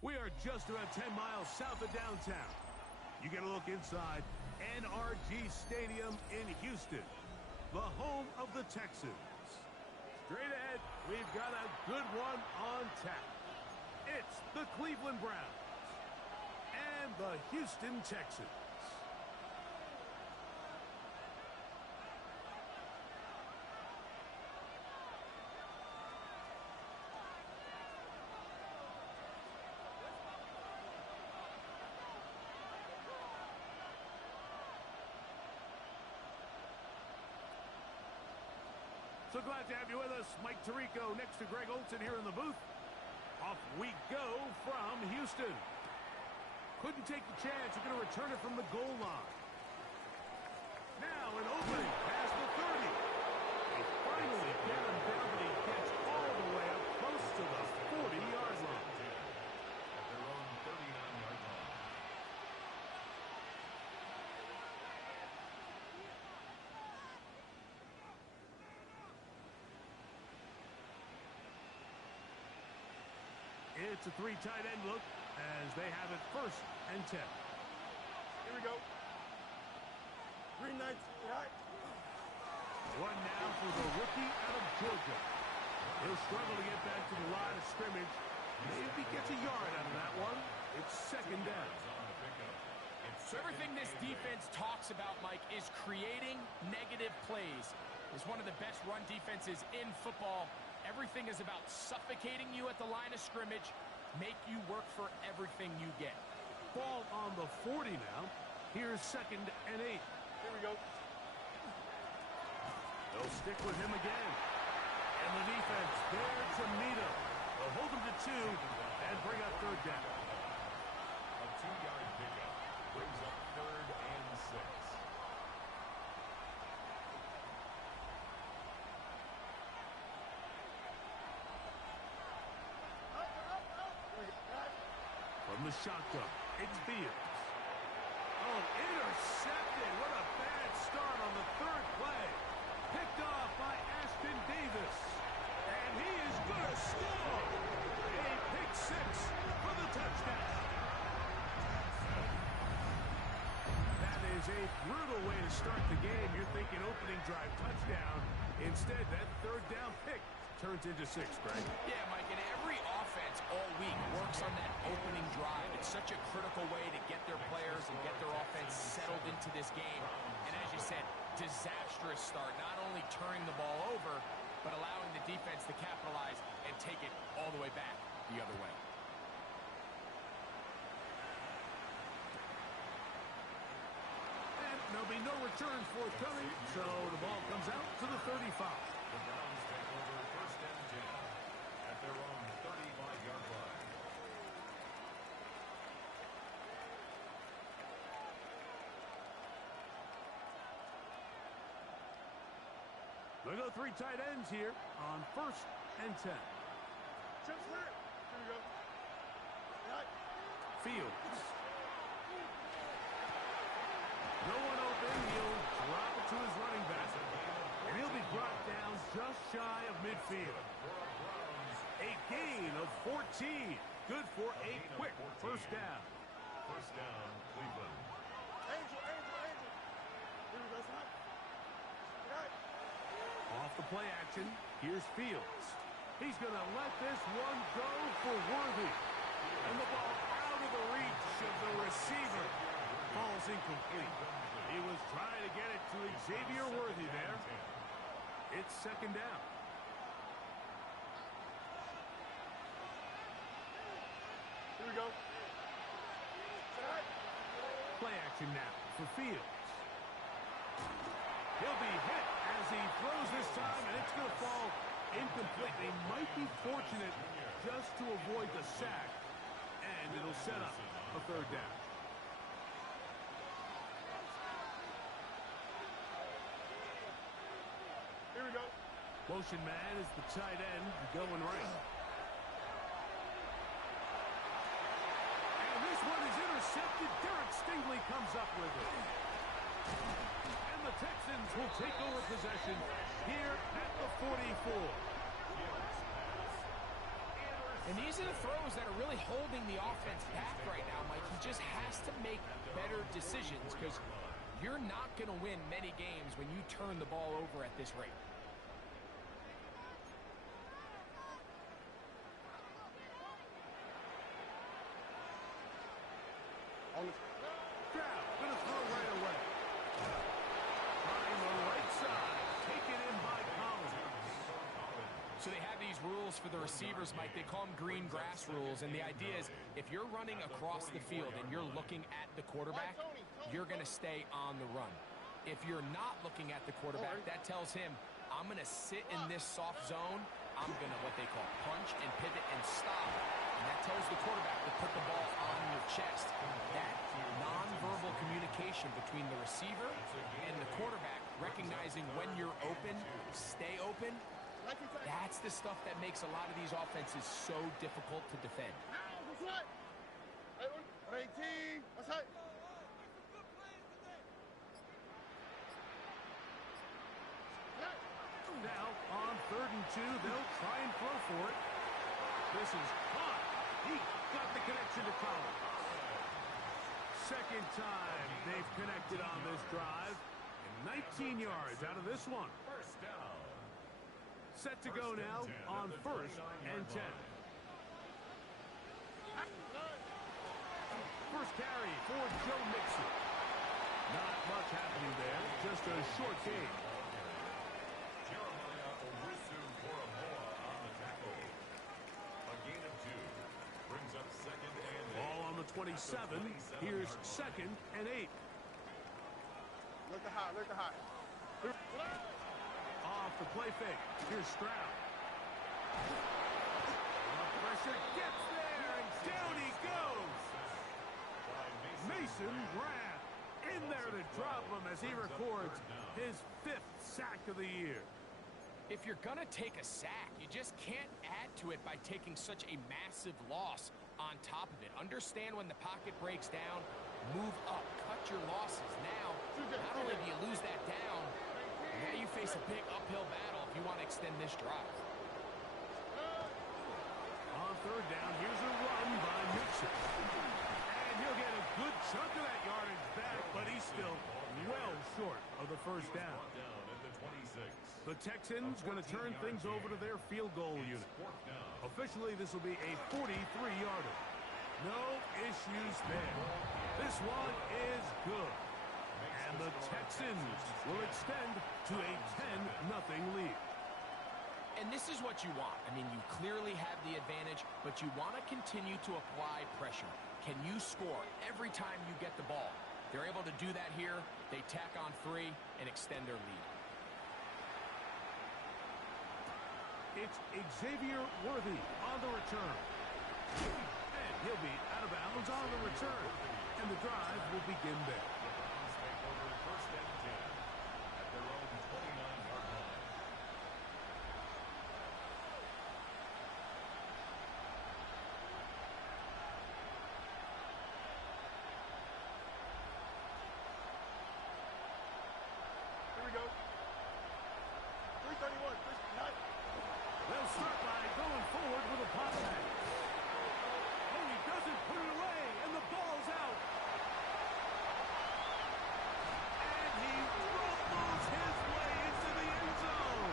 We are just about 10 miles south of downtown. You get a look inside NRG Stadium in Houston, the home of the Texans. Straight ahead, we've got a good one on tap. It's the Cleveland Browns and the Houston Texans. So glad to have you with us. Mike Tirico next to Greg Olsen here in the booth. Off we go from Houston. Couldn't take the chance. You're going to return it from the goal line. Now an opening past the 30. They finally get him down, but he gets all the way up close to the 40-yard line. At their own 39-yard line. It's a three tight end look as they have it 1st and 10. Here we go. Green Knights. Right. One now for the rookie out of Georgia. He'll struggle to get back to the line of scrimmage. Maybe gets a yard out of that one. It's 2nd down. So everything this defense talks about, Mike, is creating negative plays. It's one of the best run defenses in football. Everything is about suffocating you at the line of scrimmage, make you work for everything you get. Ball on the 40 now. Here's 2nd and 8. Here we go. They'll stick with him again. And the defense there to meet him. They'll hold him to 2 and bring up 3rd down. A 2-yard pickup brings up 3rd and 6. From the shotgun, it's Fields. Oh, intercepted. What a bad start on the 3rd play. Picked off by Ashton Davis. And he is going to score. A pick 6 for the touchdown. That is a brutal way to start the game. You're thinking opening drive touchdown. Instead, that 3rd down pick turns into 6, Greg. Yeah, Mike, and every offense all week works on that opening drive. It's such a critical way to get their players and get their offense settled into this game. And as you said, disastrous start, not only turning the ball over, but allowing the defense to capitalize and take it all the way back the other way. And there'll be no returns forthcoming, so the ball comes out to the 35. The Browns take over 1st and 10 at their own 35-yard line. They go 3 tight ends here on 1st and 10. Trips hurt. Here we go. Right. Fields. No one open. He'll drop it to his running back. And he'll be brought down just shy of midfield. A gain of 14. Good for a quick 1st down. 1st down, Cleveland. Angel. Here we go, son. Right. Off the play action, here's Fields. He's going to let this one go for Worthy. And the ball out of the reach of the receiver. Falls incomplete. He was trying to get it to Xavier Worthy there. It's 2nd down. Here we go. Play action now for Fields. He'll be hit as he throws this time, and it's going to fall incomplete. They might be fortunate just to avoid the sack, and it'll set up a 3rd down. Here we go. Motion man is the tight end going right. And this one is intercepted. Derek Stingley comes up with it. And the Texans will take over possession here at the 44. And these are the throws that are really holding the offense back right now, Mike. He just has to make better decisions because you're not going to win many games when you turn the ball over at this rate. Stroud gonna throw right away. Trying the right side. Taken in by Collins. So they have these rules for the receivers, Mike. They call them green grass rules. And the idea is if you're running across the field and you're looking at the quarterback, you're going to stay on the run. If you're not looking at the quarterback, that tells him, I'm going to sit in this soft zone. I'm going to what they call punch and pivot and stop. And that tells the quarterback to put the ball on your chest. That nonverbal communication between the receiver and the quarterback, recognizing when you're open, stay open, that's the stuff that makes a lot of these offenses so difficult to defend. Now, on 3rd and 2, they'll try and throw for it. This is caught. He got the connection to Collins. Second time they've connected on this drive. And 19 yards out of this one. First down. Set to go now on 1st and 10. First carry for Joe Mixon. Not much happening there. Just a short game. Jeremiah Owusu-Koramoah on the tackle. A gain of 2. Brings up 2nd and 8. Ball on the 27. Here's 2nd and 8. Look the high, look the high. Off the play fake. Here's Stroud. Pressure gets there, and down he goes. Mason Grant in there to drop him as he records his 5th sack of the year. If you're going to take a sack, you just can't add to it by taking such a massive loss on top of it. Understand when the pocket breaks down, move up, cut your losses. Now, not only do you lose that down, now you face a big uphill battle if you want to extend this drive. On 3rd down, here's a run by Mixon. And he'll get a good chunk of that yardage back, but he's still well short of the first down. Down at the 26. The Texans going to turn things over to their field goal unit. Officially, this will be a 43-yarder. No issues there. This one is good. And the Texans will extend to a 10-0 lead. And this is what you want. I mean, you clearly have the advantage, but you want to continue to apply pressure. Can you score every time you get the ball? They're able to do that here. They tack on 3 and extend their lead. It's Xavier Worthy on the return. And he'll be out of bounds on the return. And the drive will begin there. Take over 1st and 10 at their own 29-yard line. Here we go. 331. They'll start by going forward with a pop back. Oh, he doesn't put it away, and the ball's out. And he rumbles his way into the end zone.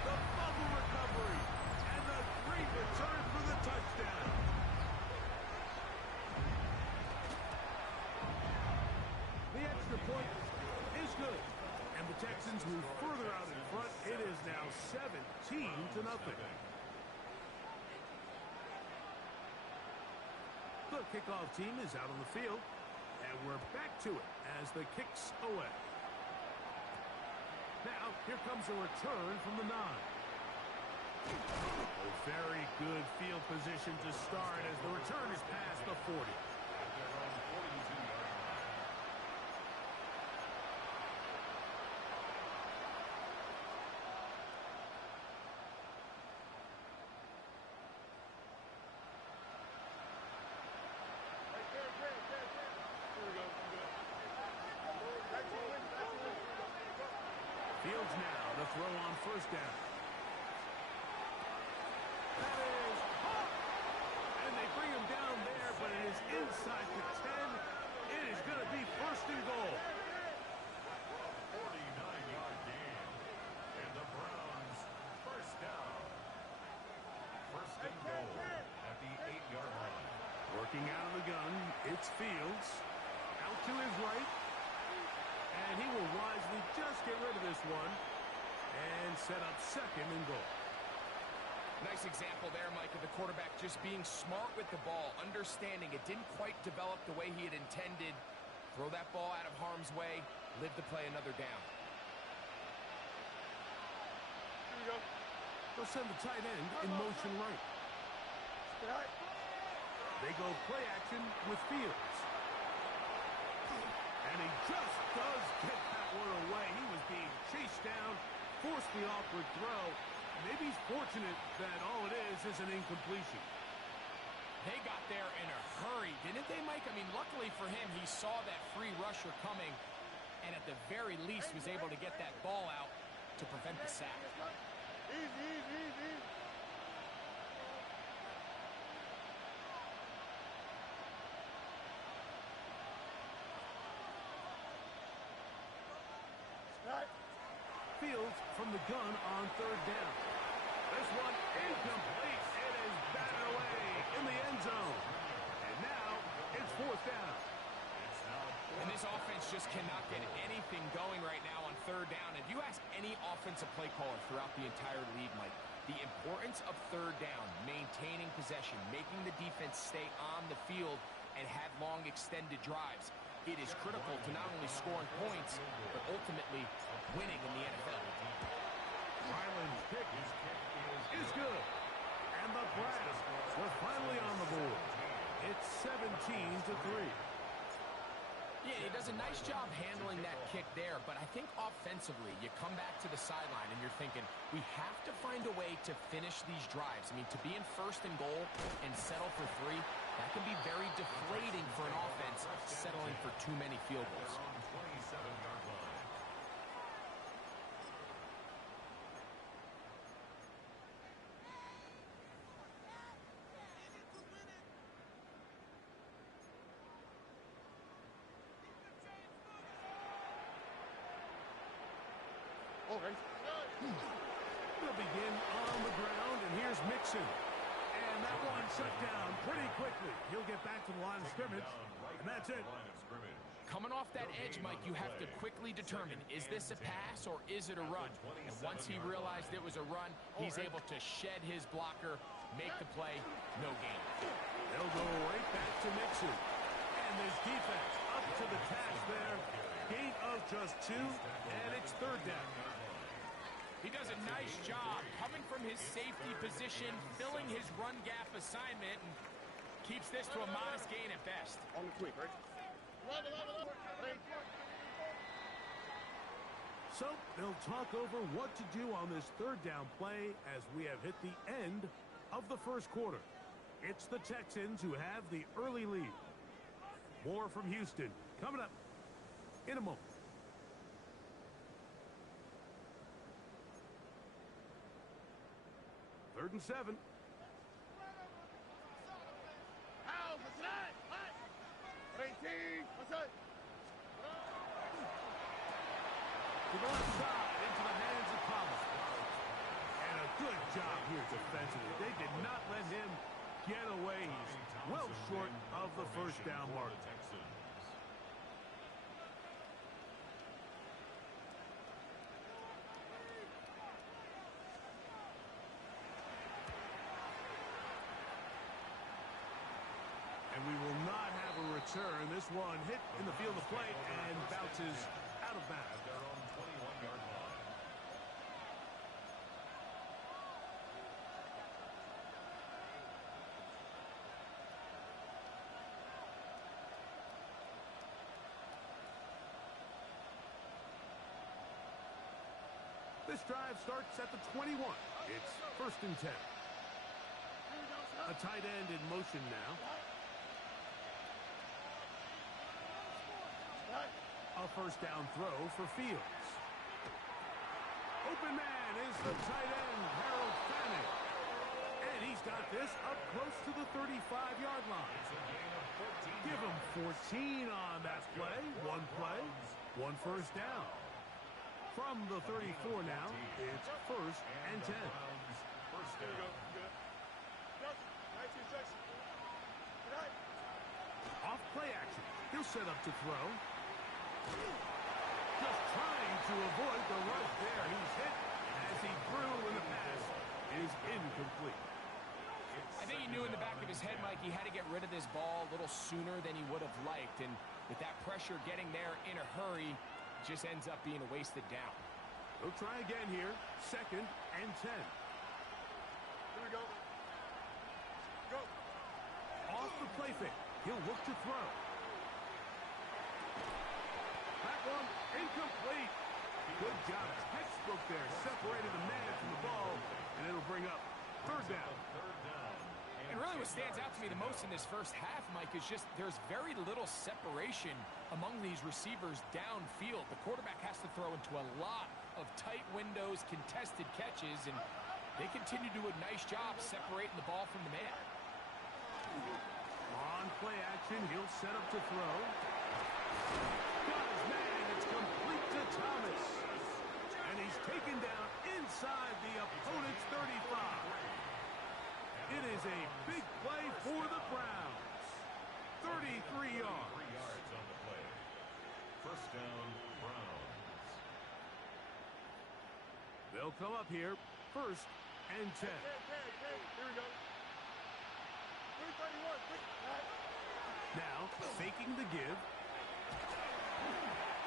The fumble recovery, and the great return for the touchdown. The extra point is good. And the Texans move further out in front. It is now 17-0. The kickoff team is out on the field. And we're back to it as the kick's away. Now, here comes a return from the 9. A very good field position to start as the return is past the 40. At their own 42-yard line. Fields now to throw on 1st down. That is caught. It's Fields. Out to his right. And he will wisely just get rid of this one and set up second and goal. Nice example there, Mike, of the quarterback just being smart with the ball, understanding it didn't quite develop the way he had intended. Throw that ball out of harm's way, live to play another down. Here we go. They'll send the tight end in motion right. They go play action with Fields. And he just does get that one away. He was being chased down, forced the awkward throw. Maybe he's fortunate that all it is an incompletion. They got there in a hurry, didn't they, Mike? I mean, luckily for him, he saw that free rusher coming, and at the very least was able to get that ball out to prevent the sack. Easy. Fields from the gun on third down. This one incomplete. It is batted away in the end zone. And now it's fourth down. And this offense just cannot get anything going right now on third down. If you ask any offensive play caller throughout the entire league, Mike, the importance of third down, maintaining possession, making the defense stay on the field and have long extended drives, it is critical to not only scoring points, but ultimately winning in the NFL. Ryland's kick is good. And the Browns were finally on the board. It's 17-3. Yeah, he does a nice job handling that kick there, but I think offensively, you come back to the sideline and you're thinking, we have to find a way to finish these drives. I mean, to be in first and goal and settle for three, that can be very deflating for an offense settling for too many field goals. They'll begin on the ground, and here's Mixon. And that one shut down pretty quickly. He'll get back to the line of scrimmage, and that's it. Coming off that edge, Mike, you have to quickly determine, is this a pass or is it a run? And once he realized it was a run, he's able to shed his blocker, make the play, no gain. They'll go right back to Mixon. And this defense up to the task there. Gain of just 2, and it's third down. He does a nice job coming from his safety position, filling his run gap assignment, and keeps this to a modest gain at best. On the quick, right? So they'll talk over what to do on this third down play as we have hit the end of the first quarter. It's the Texans who have the early lead. More from Houston coming up in a moment. Third and 7. To the left side, into the hands of Thomas. And a good job here defensively. They did not let him get away. He's well short of the first down mark. And we will not have a return. This one hit in the field of play and bounces out of bounds. This drive starts at the 21. It's first and 10. A tight end in motion now. A first down throw for Fields. Open man is the tight end, Harold Fanning. And he's got this up close to the 35-yard line. Give him 14 on that play. One first down. From the 34 now, it's first and 10. Off play action. He'll set up to throw. Just trying to avoid the rush there. He's hit as he threw, and the pass is incomplete. I think he knew in the back of his head, Mike, he had to get rid of this ball a little sooner than he would have liked. And with that pressure getting there in a hurry, it just ends up being a wasted down. He'll try again here. 2nd and 10. Here we go. Go. Off the play fake. He'll look to throw. That one incomplete. Good job. Textbook there. Separated the man from the ball, and it'll bring up 3rd down. And really what stands out to me the most in this first half, Mike, is just there's very little separation among these receivers downfield. The quarterback has to throw into a lot of tight windows, contested catches, and they continue to do a nice job separating the ball from the man. On play action, he'll set up to throw. Got his man. It's complete to Thomas. And he's taken down inside the opponent's 35. It is a big play for the Browns. 33 yards. 3 yards on the play. 1st down, Browns. They'll come up here. 1st and 10. Here we go. 331. Quick. Now, faking the give.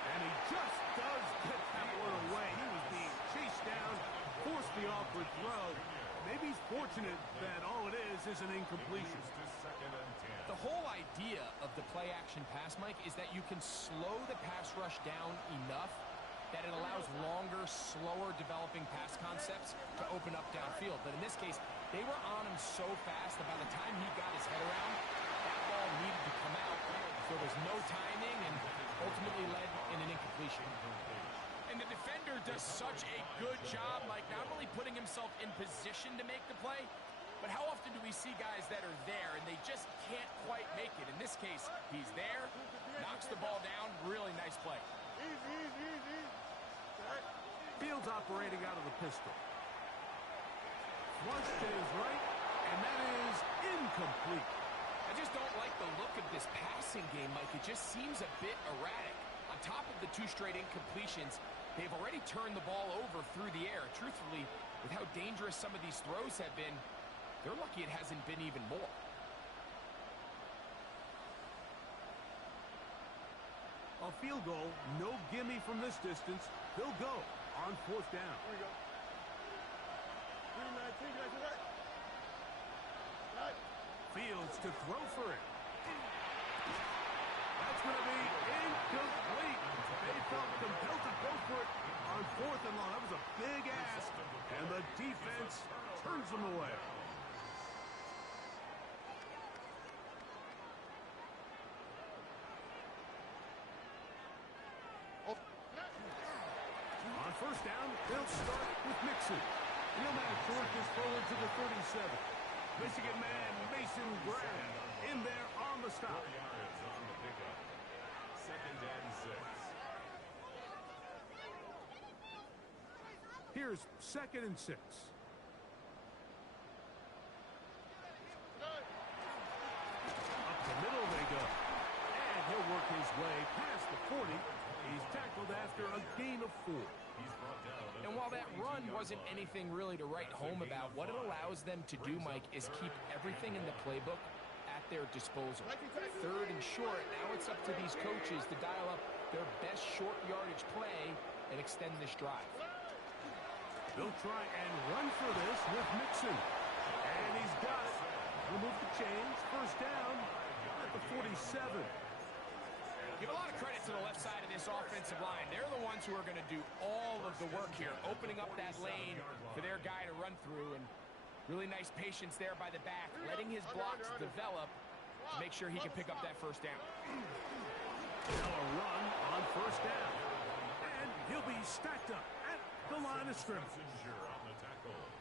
And he just does get that one away. He was being chased down, forced the awkward throw. Maybe he's fortunate that all it is an incompletion. To 2nd and 10. The whole idea of the play-action pass, Mike, is that you can slow the pass rush down enough that it allows longer, slower developing pass concepts to open up downfield. But in this case, they were on him so fast that by the time he got his head around, that ball needed to come out. So there was no timing and ultimately led in an incompletion. And the defender does such a good job, like not only putting himself in position to make the play, but how often do we see guys that are there and they just can't quite make it? In this case, he's there, knocks the ball down, really nice play. Easy. Fields operating out of the pistol. Flush to his right, and that is incomplete. I just don't like the look of this passing game, Mike. It just seems a bit erratic. On top of the 2 straight incompletions, they've already turned the ball over through the air. Truthfully, with how dangerous some of these throws have been, they're lucky it hasn't been even more. A field goal, no gimme from this distance. They'll go on 4th down. Here we go. 319. Right. Fields to throw for it. That's going to be incomplete. They felt compelled to go for it on 4th and long. That was a big ask, and the defense turns them away. On 1st down, they'll start with Mixon. He'll manage to work this forward to the 37. Michigan man Mason Graham in there on the stop. 4 yards on the pickup. 2nd and 6. Here's 2nd and 6. Up the middle they go. And he'll work his way past the 40. He's tackled after a gain of 4. He's brought down. And while that run wasn't anything really to write home about, what it allows them to do, Mike, is keep everything in the playbook at their disposal. 3rd and short, now it's up to these coaches to dial up their best short yardage play and extend this drive. They'll try and run for this with Mixon. And he's got it. He'll move the chains. 1st down at the 47. Give a lot of credit to the left side of this offensive line. They're the ones who are going to do all of the work here, opening up that lane for their guy to run through. And really nice patience there by the back, letting his blocks develop to make sure he can pick up that 1st down. Now a run on 1st down. And he'll be stacked up at the line of scrimmage.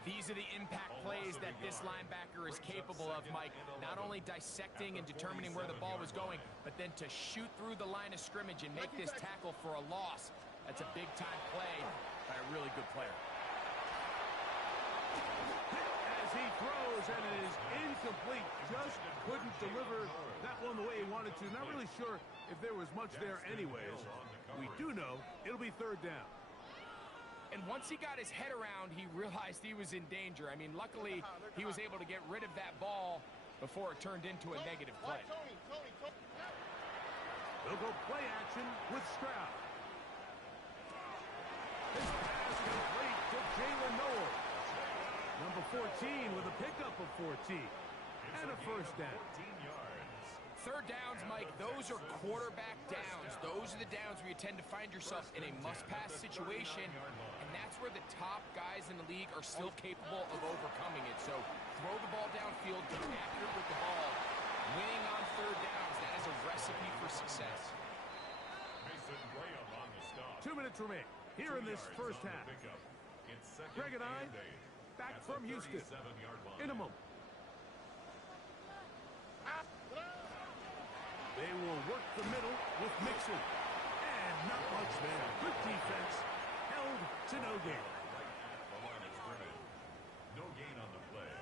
These are the impact plays that this linebacker is capable of, Mike. Not only dissecting and determining where the ball was going, but then to shoot through the line of scrimmage and make this tackle for a loss. That's a big-time play by a really good player. As he throws, goes, and it is incomplete. Just couldn't deliver that one the way he wanted to. Not really sure if there was much there anyways. We do know it'll be third down. And once he got his head around, he realized he was in danger. I mean, luckily, he was able to get rid of that ball before it turned into a negative play. They'll go play action with Stroud. His pass complete to Jalen Noel. Number 14 with a pickup of 14. And a first down. Third downs, Mike, those are quarterback downs. Those are the downs where you tend to find yourself in a must-pass situation, and that's where the top guys in the league are still capable of overcoming it. So throw the ball downfield, get accurate with the ball. Winning on third downs, that is a recipe for success. 2 minutes remain here in this first half. Greg and I back from Houston in a moment. They will work the middle with Mixon. And not much there. Good defense. Held to no gain. No gain on the play.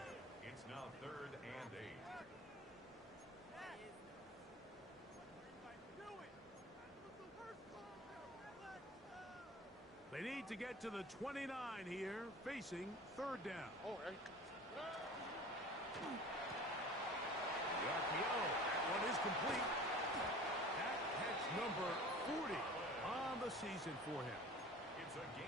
It's now 3rd and 8. They need to get to the 29 here, facing third down. The RPO, that one is complete. That catch number 40 on the season for him.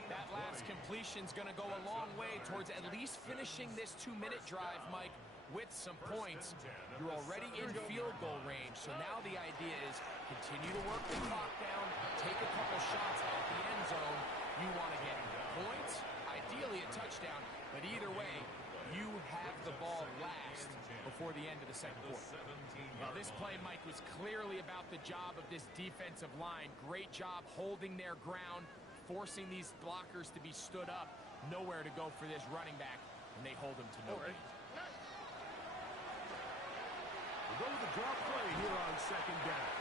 That last completion's going to go a long way towards at least finishing this 2-minute drive, Mike, with some points. You're already in field goal range, so now the idea is continue to work the clock down, take a couple shots at the end zone. You want to get points, ideally a touchdown, but either way, you have the ball last before the end of the second quarter. Well, this play, Mike, was clearly about the job of this defensive line. Great job holding their ground, forcing these blockers to be stood up. Nowhere to go for this running back, and they hold him to no gain. We'll go with the drop play here on second down.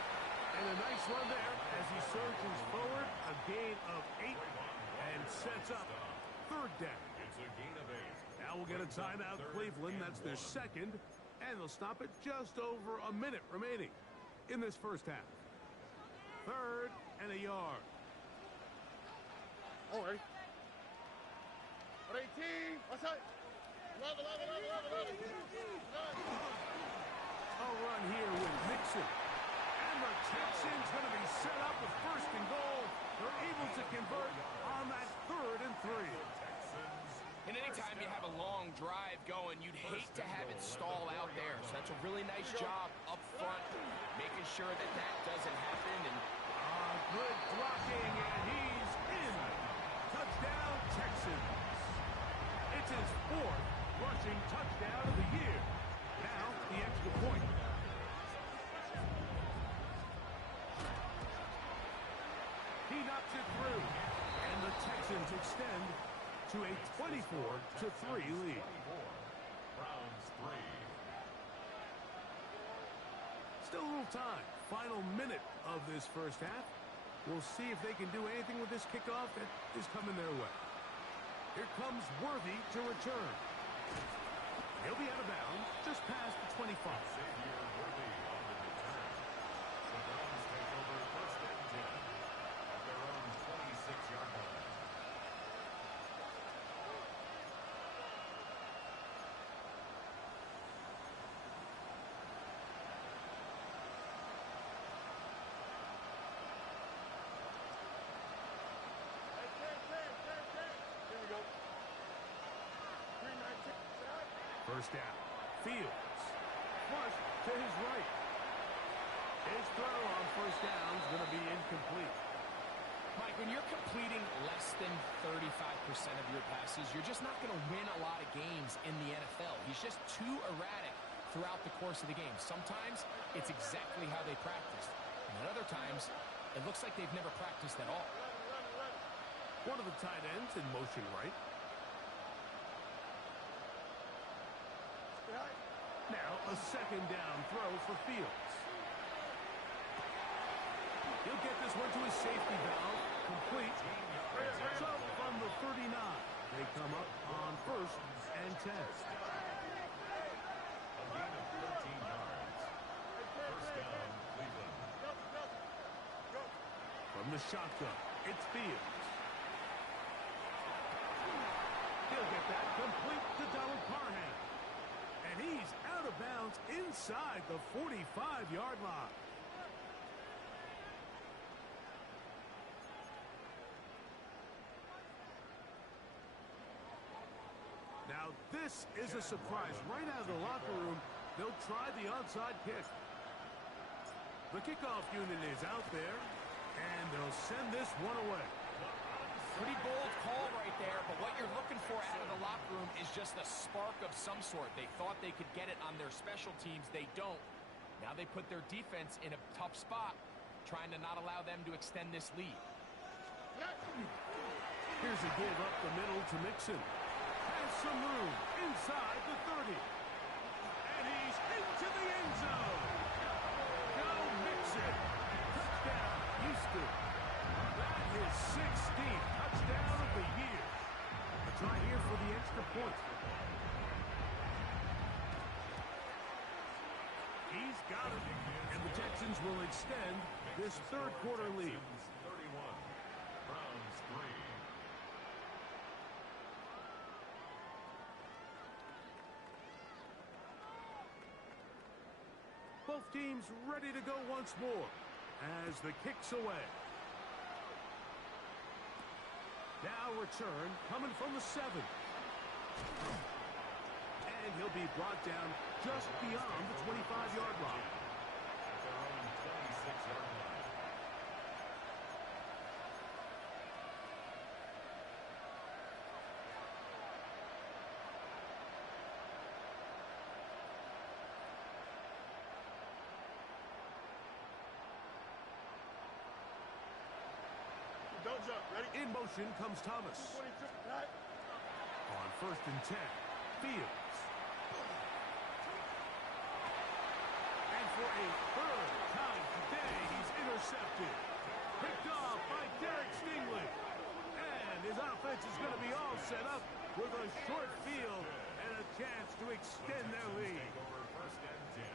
And a nice run there as he surges forward. A gain of 8 and sets up third down. It's a gain of 8. Now we'll get a timeout, Cleveland. That's their second. And they'll stop it just over a minute remaining in this first half. 3rd and a yard. 18. What's that? 11. A run here with Mixon. And the Texans going to be set up with 1st and goal. They're able to convert on that 3rd and 3. And anytime you have a long drive going, you'd hate to have it stall out there. So that's a really nice job up front, making sure that that doesn't happen. And good blocking, and he's in. Touchdown, Texans. It's his 4th rushing touchdown of the year. Now, the extra point. He knocks it through, and the Texans extend to a 24-3 lead. Browns 3. Still a little time. Final minute of this first half. We'll see if they can do anything with this kickoff that is coming their way. Here comes Worthy to return. He'll be out of bounds just past the 25. Xavier Worthy on the return. The Browns take over 1st and 10 at their own 26-yard line. Here we go. 319. First down. Fields. Flush to his right. His throw on first down is going to be incomplete. Mike, when you're completing less than 35% of your passes, you're just not going to win a lot of games in the NFL. He's just too erratic throughout the course of the game. Sometimes it's exactly how they practiced. And at other times, it looks like they've never practiced at all. One of the tight ends in motion right. Now a second down throw for Fields. He'll get this one to his safety valve. Complete. So from the 39, they come up on 1st and 10. shotgun. It's Fields. He'll get that complete to Donald Parham. And he's out of bounds inside the 45-yard line. Now, this is a surprise. Right out of the locker room, they'll try the onside kick. The kickoff unit is out there, and they'll send this one away. Pretty bold call right there, but what you're looking for out of the locker room is just a spark of some sort. They thought they could get it on their special teams. They don't. Now they put their defense in a tough spot, trying to not allow them to extend this lead. Here's a give up the middle to Mixon. Has some room inside the 30. And he's into the end zone. Go Mixon. Touchdown, Houston. That is 16th touchdown of the year. A try here for the extra point. He's got it. And the Texans will extend this third quarter lead. 31, Browns 3. Both teams ready to go once more as the kick's away. Now return coming from the 7. And he'll be brought down just beyond the 25-yard line. At their own 26-yard line. Don't jump. Ready? In motion comes Thomas. 22. Right. On 1st and 10, Fields. And for a third time today, he's intercepted. Picked off by Derek Stingley. And his offense is going to be all set up with a short field and a chance to extend their lead.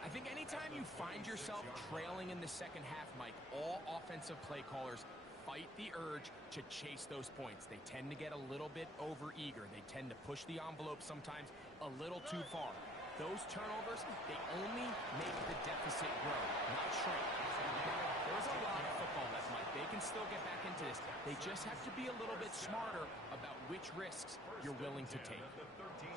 I think anytime you find yourself trailing in the second half, Mike, all offensive play callers fight the urge to chase those points. They tend to get a little bit overeager. They tend to push the envelope sometimes a little too far. Those turnovers, they only make the deficit grow, not shrink. There's a lot of football left, Mike. They can still get back into this. They just have to be a little bit smarter about which risks you're willing to take.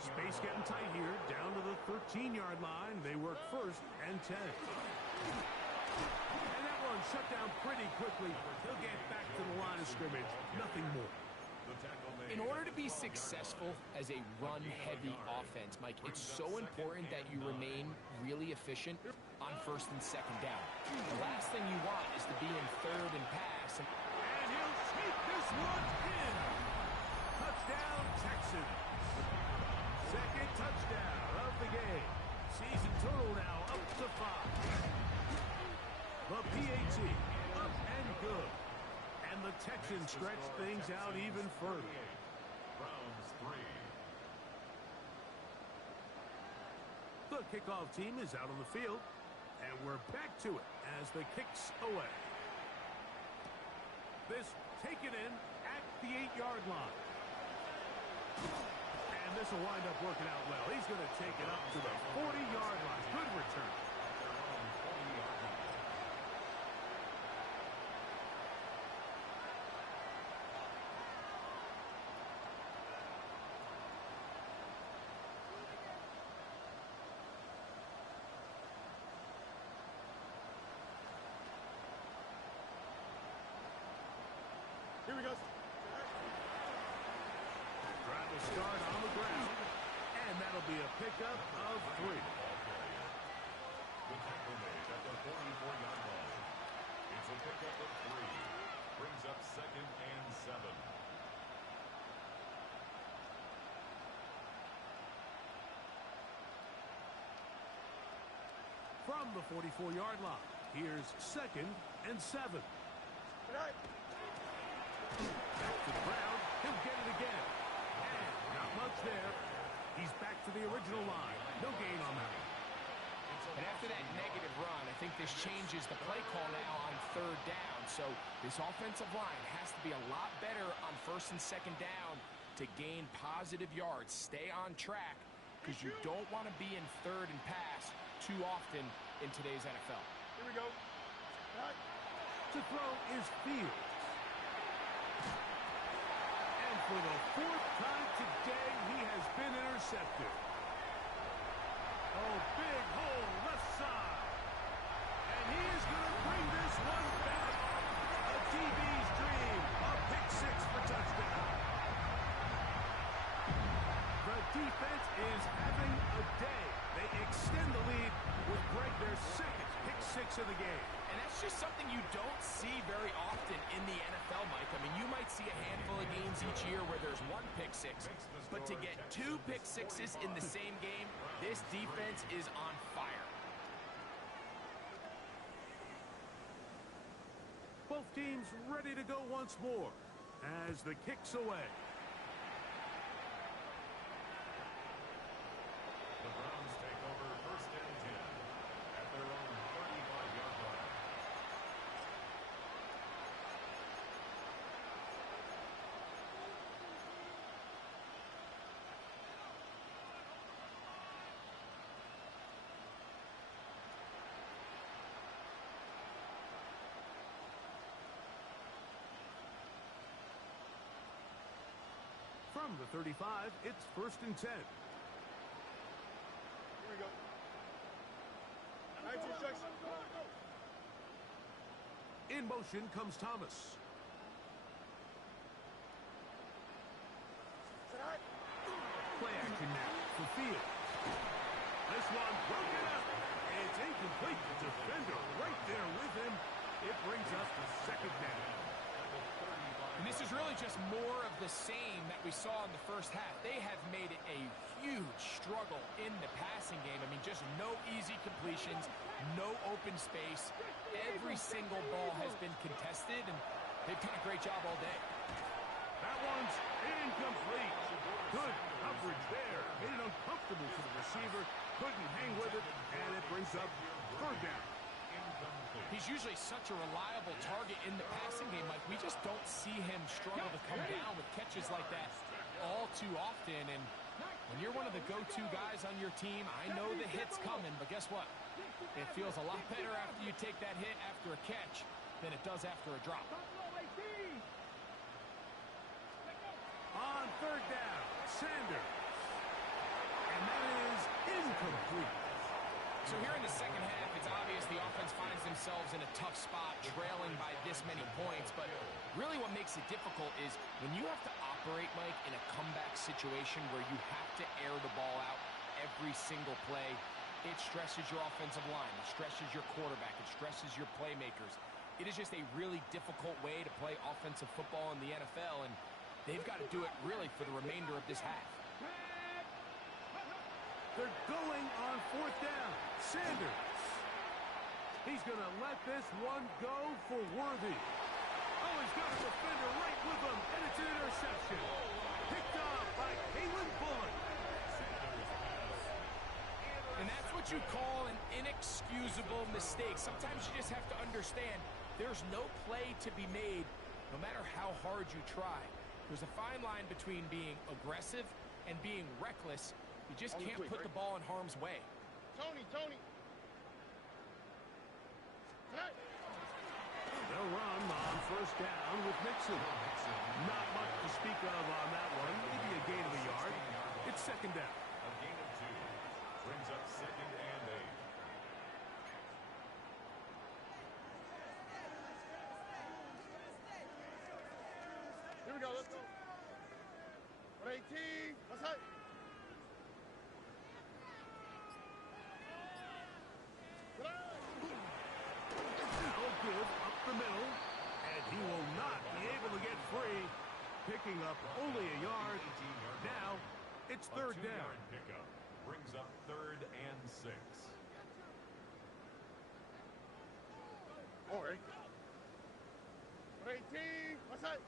Space getting tight here, down to the 13-yard line. They work 1st and 10. And that one shut down pretty quickly. He'll get back to the line of scrimmage. Nothing more. In order to be successful as a run-heavy offense, Mike, it's so important that you remain really efficient on 1st and 2nd down. The last thing you want is to be in 3rd and pass. And he'll sneak this one in. Touchdown, Texans. Second touchdown of the game. Season total now up to 5. The PAT up and good. And the Texans stretch things out even further. Browns 3. The kickoff team is out on the field. And we're back to it as the kick's away. This taken in at the 8-yard line. And this will wind up working out well. He's going to take it up to the 40-yard line. Good return. Here we go. Drive will start on the ground. And that'll be a pickup of 3. The tackle made at the 44-yard line. It's a pickup of 3. Brings up 2nd and 7. From the 44-yard line, here's 2nd and 7. Right. Back to the ground. He'll get it again. And not much there. He's back to the original line. No gain on that one. It's a And after that negative run, I think this changes the play call now on third down. So this offensive line has to be a lot better on first and second down to gain positive yards. Stay on track because you don't want to be in third and pass too often in today's NFL. Here we go. Cut. To throw is Fields. And for the fourth time today, he has been intercepted. Oh, big hole left side. And he is going to bring this one back. A DB's dream. A pick six for touchdown. The defense is having a day. They extend the lead with Greg their second pick six of the game. And that's just something you don't see very often in the NFL, Mike. I mean, you might see a handful of games each year where there's one pick six, but to get two pick sixes in the same game, this defense is on fire. Both teams ready to go once more as the kick's away. The Browns take over first and 10 at their own 35-yard line. From the 35, it's first and 10. Here we go. Nice instruction. In motion comes Thomas. Play action now for Fields. This one broken up. It's incomplete. The defender right there with him. It brings us to second down. And this is really just more of the same that we saw in the first half. They have made it a huge struggle in the passing game. I mean, just no easy completions, no open space. Every single ball has been contested, and they've done a great job all day. That one's incomplete. Good coverage there. Made it uncomfortable for the receiver. Couldn't hang with it, and it brings up third down. He's usually such a reliable target in the passing game. Like, we just don't see him struggle to come down with catches like that all too often. And when you're one of the go-to guys on your team, I know the hit's coming, but guess what? It feels a lot better after you take that hit after a catch than it does after a drop. On third down, Sanders. And that is incomplete. So here in the second half, it's obvious the offense finds themselves in a tough spot, trailing by this many points. But really what makes it difficult is when you have to operate, Mike, in a comeback situation where you have to air the ball out every single play, it stresses your offensive line, it stresses your quarterback, it stresses your playmakers. It is just a really difficult way to play offensive football in the NFL, and they've got to do it really for the remainder of this half. They're going on fourth down. Sanders. He's going to let this one go for Worthy. Oh, he's got a defender right with him, and it's an interception. Picked off by Kalen Bullock. And that's what you call an inexcusable mistake. Sometimes you just have to understand there's no play to be made, no matter how hard you try. There's a fine line between being aggressive and being reckless. You just can't put the ball in harm's way. Tony. They'll run on first down with Mixon. Not much to speak of on that one. Maybe a gain of a yard. It's second down. A gain of 2 brings up second and 8. Here we go. Let's go. 118. Let's hit. Good up the middle, and he will not be able to get free. Picking up only a yard. Now it's third down. A 2-yard pickup brings up third and 6. All right. 118. Let's hit.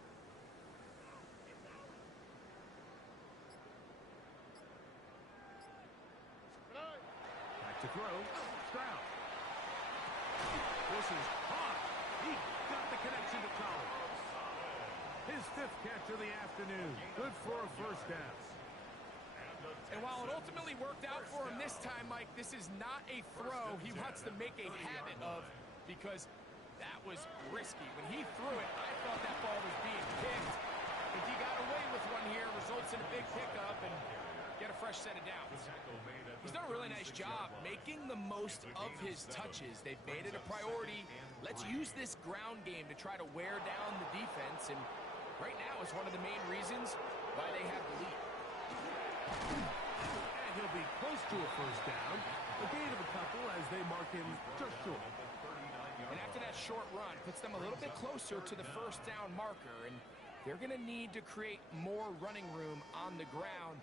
To throw, Stroud. This is caught. He got the connection to Collins. His 5th catch of the afternoon. Good for a first down. And while it ultimately worked out for him this time, Mike, this is not a throw he wants to make a habit of, because that was risky. When he threw it, I thought that ball was being picked. If he got away with one here, results in a big pickup and get a fresh set of downs. He's done a really nice job making the most of his touches. They've made it a priority. Let's use this ground game to try to wear down the defense, and right now it's one of the main reasons why they have the lead. And he'll be close to a first down. A gain of a couple as they mark him just short. And after that short run, puts them a little bit closer to the first down marker, and they're going to need to create more running room on the ground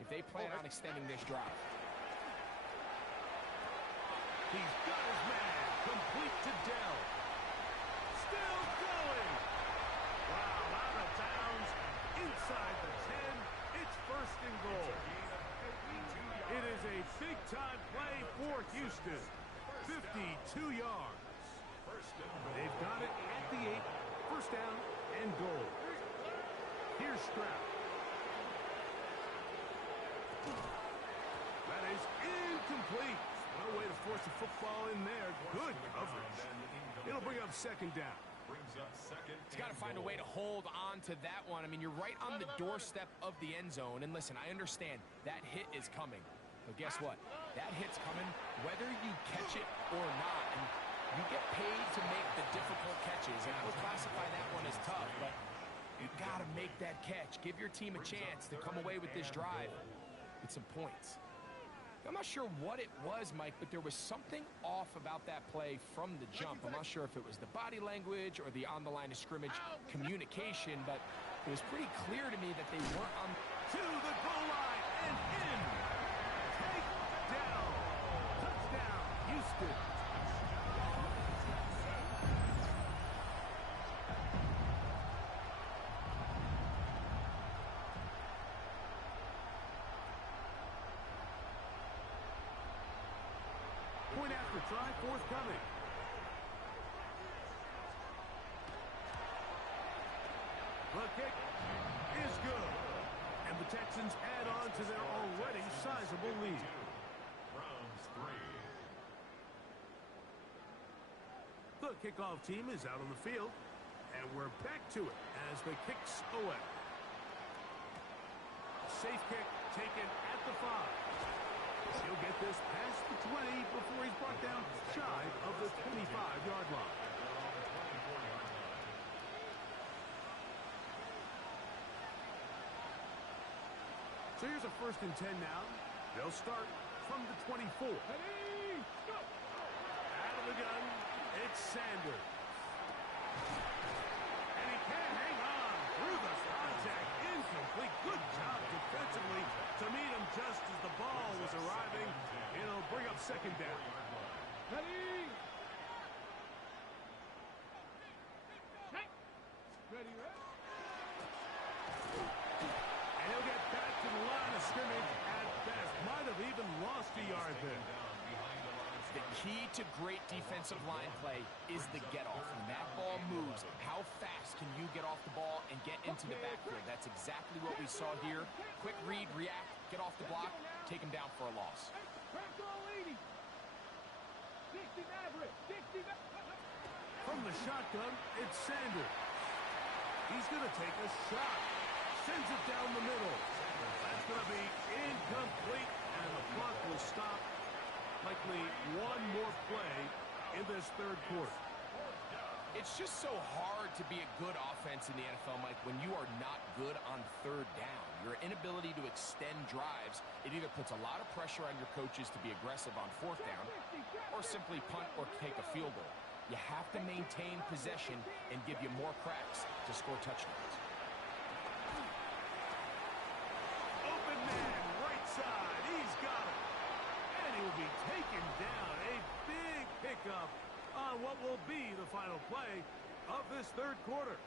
if they plan on extending this drive. He's got his man. Complete to Dell. Still going. Wow, out of bounds. Inside the 10. It's first and goal. It is a big-time play for Houston. 52 yards. They've got it at the 8. First down and goal. Here's Stroud. That is incomplete. No way to force the football in there. Good coverage. It'll bring up second down. He's got to find a way to hold on to that one. I mean, you're right on the doorstep of the end zone. And listen, I understand that hit is coming. But guess what? That hit's coming whether you catch it or not. And you get paid to make the difficult catches. And I would classify that one as tough. But you got to make that catch. Give your team a chance to come away with this drive with some points. I'm not sure what it was, Mike, but there was something off about that play from the jump. I'm not sure if it was the body language or the on-the-line of scrimmage communication, but it was pretty clear to me that they weren't on. To the goal line and in. Take down. Touchdown, Houston. Point after try forthcoming. The kick is good. And the Texans add on to their already sizable lead. Browns 3. The kickoff team is out on the field. And we're back to it as the kick's away. Safe kick taken at the 5. He'll get this past the 20 before he's brought down shy of the 25-yard line. So here's a 1st and 10 now. They'll start from the 24. Out of the gun, it's Sanders. And he can't hang on through the contact. Incomplete. Good job defensively to meet him just as the ball was arriving. It'll bring up second down. Ready? And he'll get back to the line of scrimmage at best. Might have even lost a yard there. The key to great defensive line play is the get-off. When that ball moves, how fast can you get off the ball and get into the backfield? That's exactly what we saw here. Quick read, react, get off the block, take him down for a loss. From the shotgun, it's Sanders. He's going to take a shot. Sends it down the middle. That's going to be incomplete, and the clock will stop. Likely one more play in this 3rd quarter. It's just so hard to be a good offense in the NFL, Mike, when you are not good on 3rd down. Your inability to extend drives, it either puts a lot of pressure on your coaches to be aggressive on 4th down or simply punt or take a field goal. You have to maintain possession and give you more cracks to score touchdowns. Open man, right side. He's got it. And he will be taken down. A big pickup on what will be the final play of this 3rd quarter.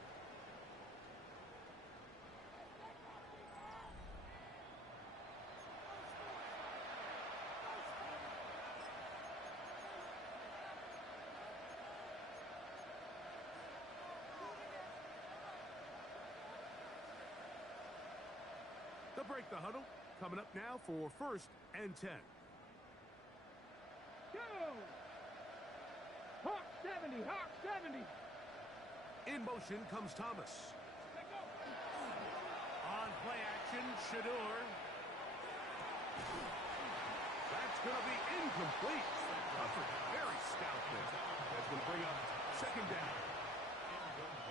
break the huddle. Coming up now for 1st and 10. Go! Hawk 70, Hawk 70. In motion comes Thomas. On play action, Shador. That's going to be incomplete. Crawford, very stout there. That's going to bring up 2nd down.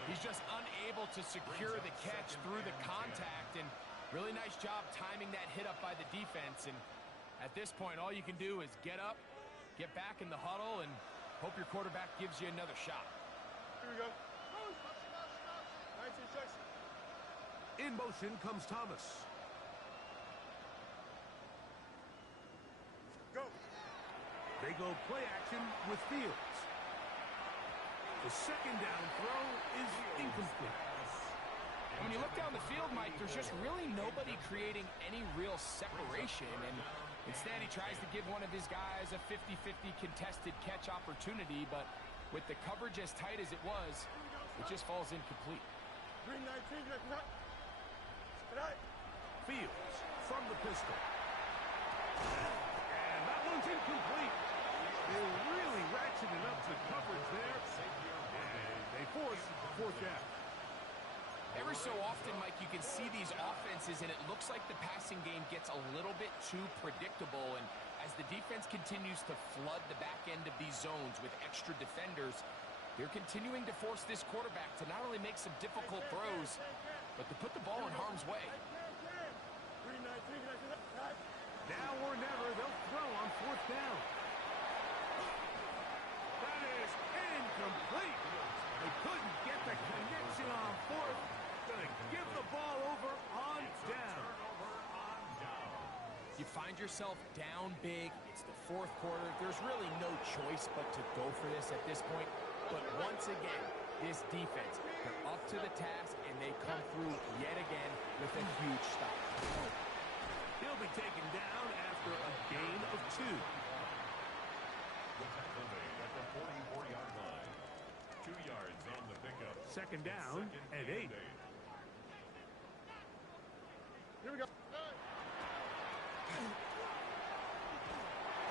He's just unable to secure the catch through the contact, and really nice job timing that hit up by the defense. And at this point, all you can do is get up, get back in the huddle, and hope your quarterback gives you another shot. Here we go. Nice instruction. In motion comes Thomas. Go. They go play action with Fields. The 2nd down throw is incomplete. When you look down the field, Mike, there's just really nobody creating any real separation, and instead he tries to give one of his guys a 50-50 contested catch opportunity, but with the coverage as tight as it was, it just falls incomplete. Green 19, Fields from the pistol. And that one's incomplete. They really ratcheted up the coverage there. And they force 4th down. Every so often, Mike, you can see these offenses, and it looks like the passing game gets a little bit too predictable. And as the defense continues to flood the back end of these zones with extra defenders, they're continuing to force this quarterback to not only make some difficult throws, but to put the ball in harm's way. Green 19, Now or never, they'll throw on 4th down. That is incomplete. They couldn't get the connection on 4th. Gonna give the ball over on down. You find yourself down big. It's the 4th quarter. There's really no choice but to go for this at this point. But once again, this defense, they're up to the task, and they come through yet again with a huge stop. He'll be taken down after a gain of 2. The tackle made at the 44-yard line. 2 yards on the pickup. 2nd down and 8. Here we go.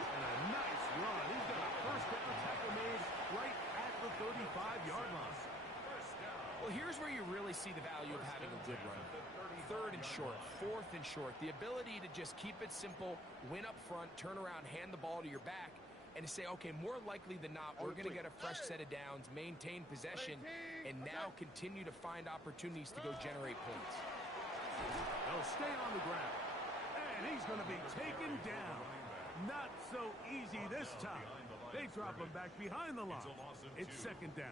And a nice run. He's got a 1st down tackle made right at the 35-yard line. Well, here's where you really see the value of having a good run. 3rd and short, 4th and short. The ability to just keep it simple, win up front, turn around, hand the ball to your back, and to say, okay, more likely than not, we're going to get a fresh set of downs, maintain possession, and now continue to find opportunities to go generate points. They'll stay on the ground. And he's going to be taken down. Not so easy this time. They drop him back behind the line. It's 2nd down.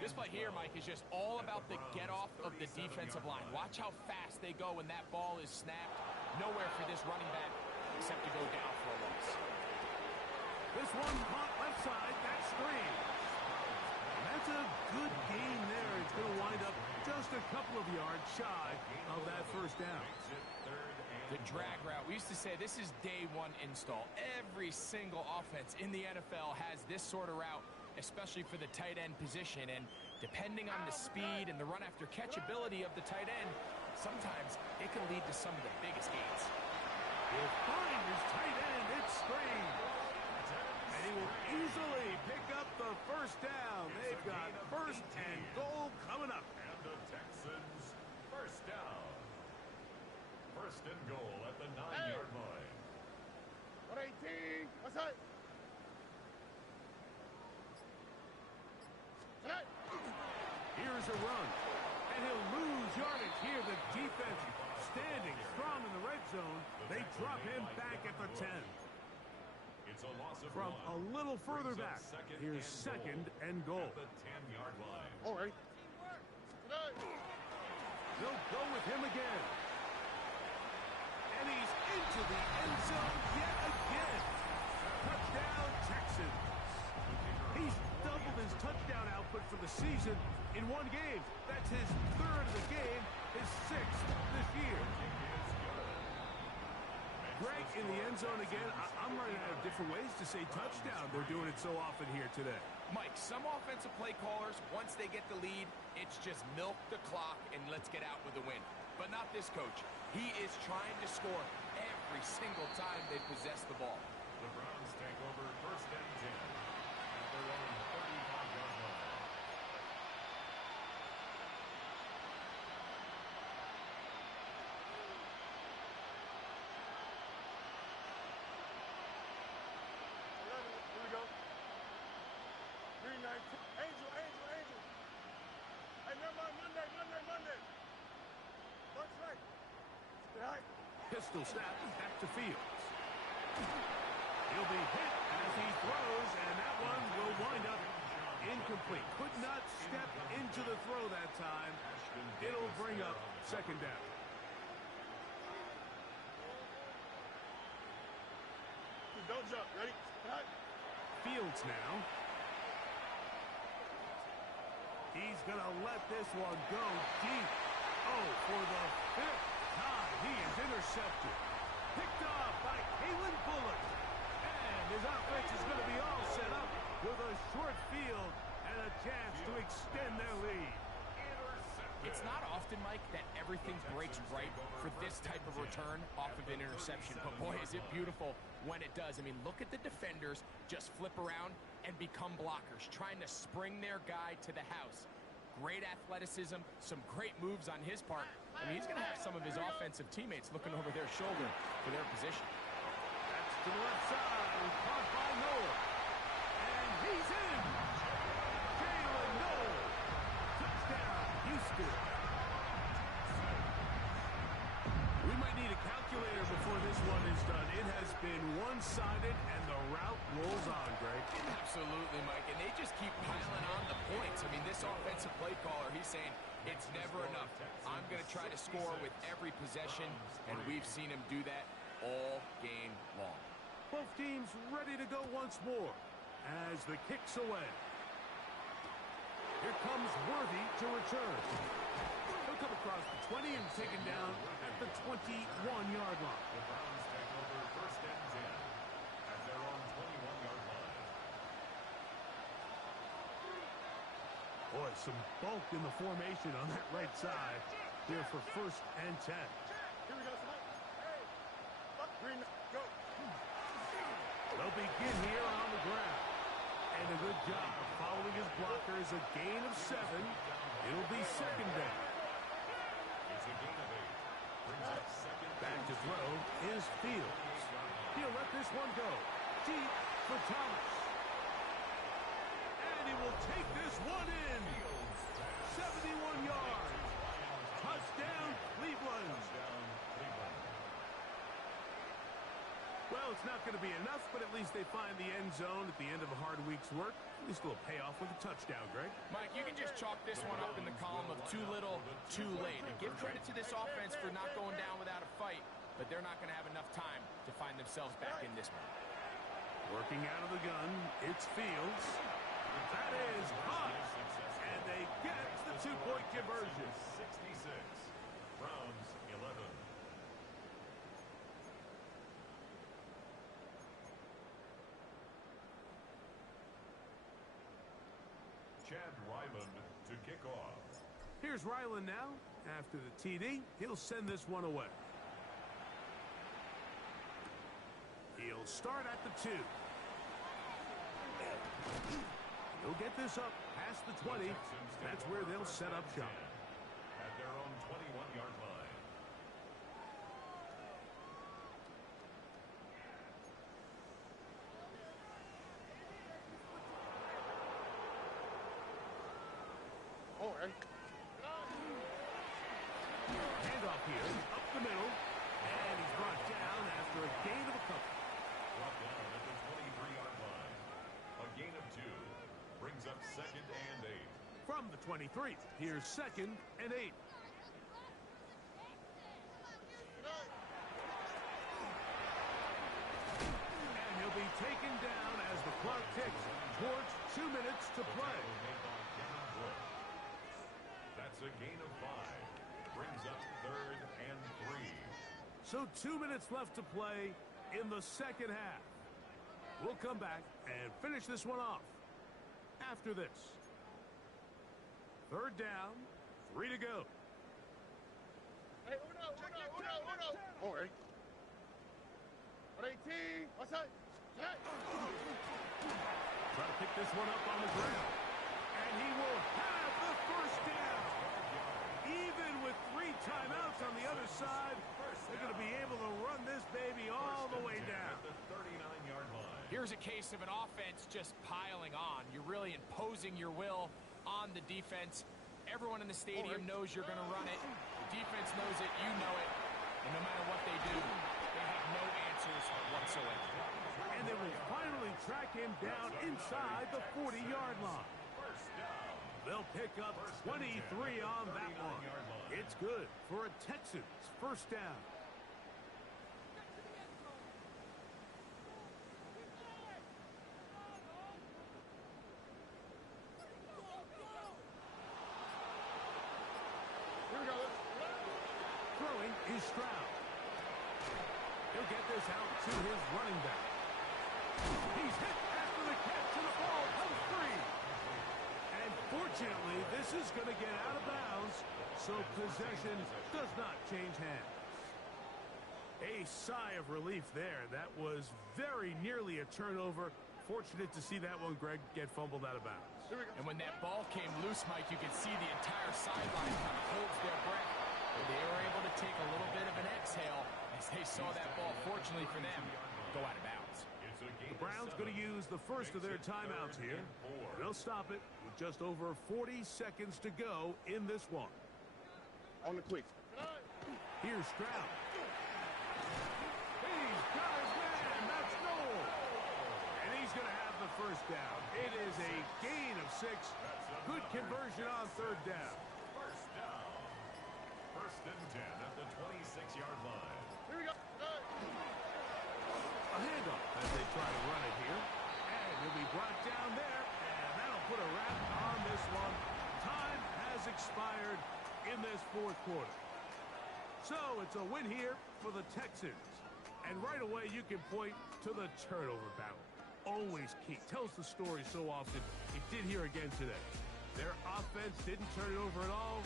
This play here, Mike, is just all about the get-off of the defensive line. Watch how fast they go when that ball is snapped. Nowhere for this running back except to go down for a loss. This one caught left side. That screen. And that's a good gain there. It's going to wind up just a couple of yards shy of that 1st down. The drag route. We used to say this is day 1 install. Every single offense in the NFL has this sort of route, especially for the tight end position. And depending on the speed and the run after catch ability of the tight end, sometimes it can lead to some of the biggest gains. He'll find his tight end. It's screen. And he will easily pick up the 1st down. They've got 1st and goal coming up. And the Texans 1st down. 1st and goal at the 9-yard line. 118. What's that? Here's a run. And he'll lose yardage here. The defense standing strong in the red zone. They drop him back at the 10. It's a loss of From 1. a little further Brings up back, 2nd here's and 2nd and goal. At the 10-yard line. All right. They'll go with him again. And he's into the end zone yet again. Touchdown, Texans. He's doubled his touchdown output for the season in 1 game. That's his 3rd of the game, his 6th this year. Greg in the end zone again. I'm running out of different ways to say touchdown. They're doing it so often here today. Mike, some offensive play callers, once they get the lead, it's just milk the clock and let's get out with a win. But not this coach. He is trying to score every single time they possess the ball. The Browns take over first and 10 at their own 35-yard line. Here we go. Green 19. Angel. Hey, never mind. Monday. What's right? Right. Pistol snap back to Fields. He'll be hit as he throws, and that one will wind up incomplete. Could not step into the throw that time. It'll bring up second down. Don't jump. Ready? Right. Fields now. He's going to let this one go deep. Oh, for the fifth time, he is intercepted. Picked off by Kalen Bullock. And his offense is going to be all set up with a short field and a chance to extend their lead. It's not often, Mike, that everything breaks right for this type of return off of an interception. But, boy, is it beautiful when it does. I mean, look at the defenders just flip around and become blockers, trying to spring their guy to the house. Great athleticism, some great moves on his part. I mean, he's going to have some of his offensive teammates looking over their shoulder for their position. That's to the left side, caught by Noel. And he's in. Jalen Noel. Touchdown, Houston. We might need a calculator before this one is done. It has been one-sided, and the route rolls on, Greg. Absolutely, Mike, and they just keep piling on the points. I mean, this offensive play caller, he's saying it's never enough. I'm going to try to score with every possession, and we've seen him do that all game long. Both teams ready to go once more as the kick's away. Here comes Worthy to return. He'll come across the 20 and taken down at the 21-yard line. The Browns take over first and 10 at their own 21-yard line. Boy, some bulk in the formation on that right side here for first and 10. Here we go. Hey. Green. Go. They'll begin here on the ground. And a good job following his blockers. A gain of 7. It'll be second down. It's a gain of 8. Brings up second. Back to throw is Fields. He'll let this one go. Deep for Thomas. And he will take this one in. 71 yards. Touchdown, Cleveland. Well, it's not going to be enough, but at least they find the end zone at the end of a hard week's work. At least it'll pay off with a touchdown, Greg. Mike, you can just chalk this one up in the column of too little, too late. And give credit to this offense for not going down without a fight, but they're not going to have enough time to find themselves back in this one. Working out of the gun, it's Fields. That is caught. And they get the two-point conversion. 66. Browns 11. Chad Ryland to kick off. Here's Ryland now. After the TD, he'll send this one away. He'll start at the 2. He'll get this up past the 20. That's where they'll set up shop. At their own 21-yard line. Oh, and Handoff here, up the middle, and he's brought down after a gain of a couple. Brought down at the 23-yard line. A gain of 2. Brings up second and 8. From the 23, here's second and 8. And he'll be taken down as the clock ticks towards 2 minutes to play. That's a gain of 5. Brings up third and 3. So 2 minutes left to play in the second half. We'll come back and finish this one off after this. Third down, 3 to go. Hey, uno. Okay. 118. What's that? Try to pick this one up on the ground. And he will have the first down. Even with 3 timeouts on the other side, they're going to be able to run this baby all the way down. At the 39-yard line. Here's a case of an offense just piling on. You're really imposing your will on the defense. Everyone in the stadium knows you're going to run it. The defense knows it. You know it. And no matter what they do, they have no answers whatsoever. And they will finally track him down inside the 40-yard line. They'll pick up 23 on that one. It's good for a Texans first down. Here we go. Throwing is Stroud. He'll get this out to his running back. He's hit after the catch, and the ball comes free. And fortunately, this is going to get out of bounds, so possession does not change hands. A sigh of relief there. That was very nearly a turnover. Fortunate to see that one, Greg, get fumbled out of bounds. And when that ball came loose, Mike, you could see the entire sideline kind of holds their breath. But they were able to take a little bit of an exhale as they saw that ball, fortunately for them, go out of bounds. The Browns going to use the first of their timeouts here. They'll stop it with just over 40 seconds to go in this one. On the quick. Here's Stroud. He's got his man. That's Noel. And he's going to have the first down. It is a gain of 6. Good conversion on third down. First down. First and 10 at the 26-yard line. Here we go. A handoff as they try to run it here. And he'll be brought down there. And that'll put a wrap on this one. Time has expired in this fourth quarter. So it's a win here for the Texans. And right away you can point to the turnover battle. Always key. Tells the story so often. It did here again today. Their offense didn't turn it over at all.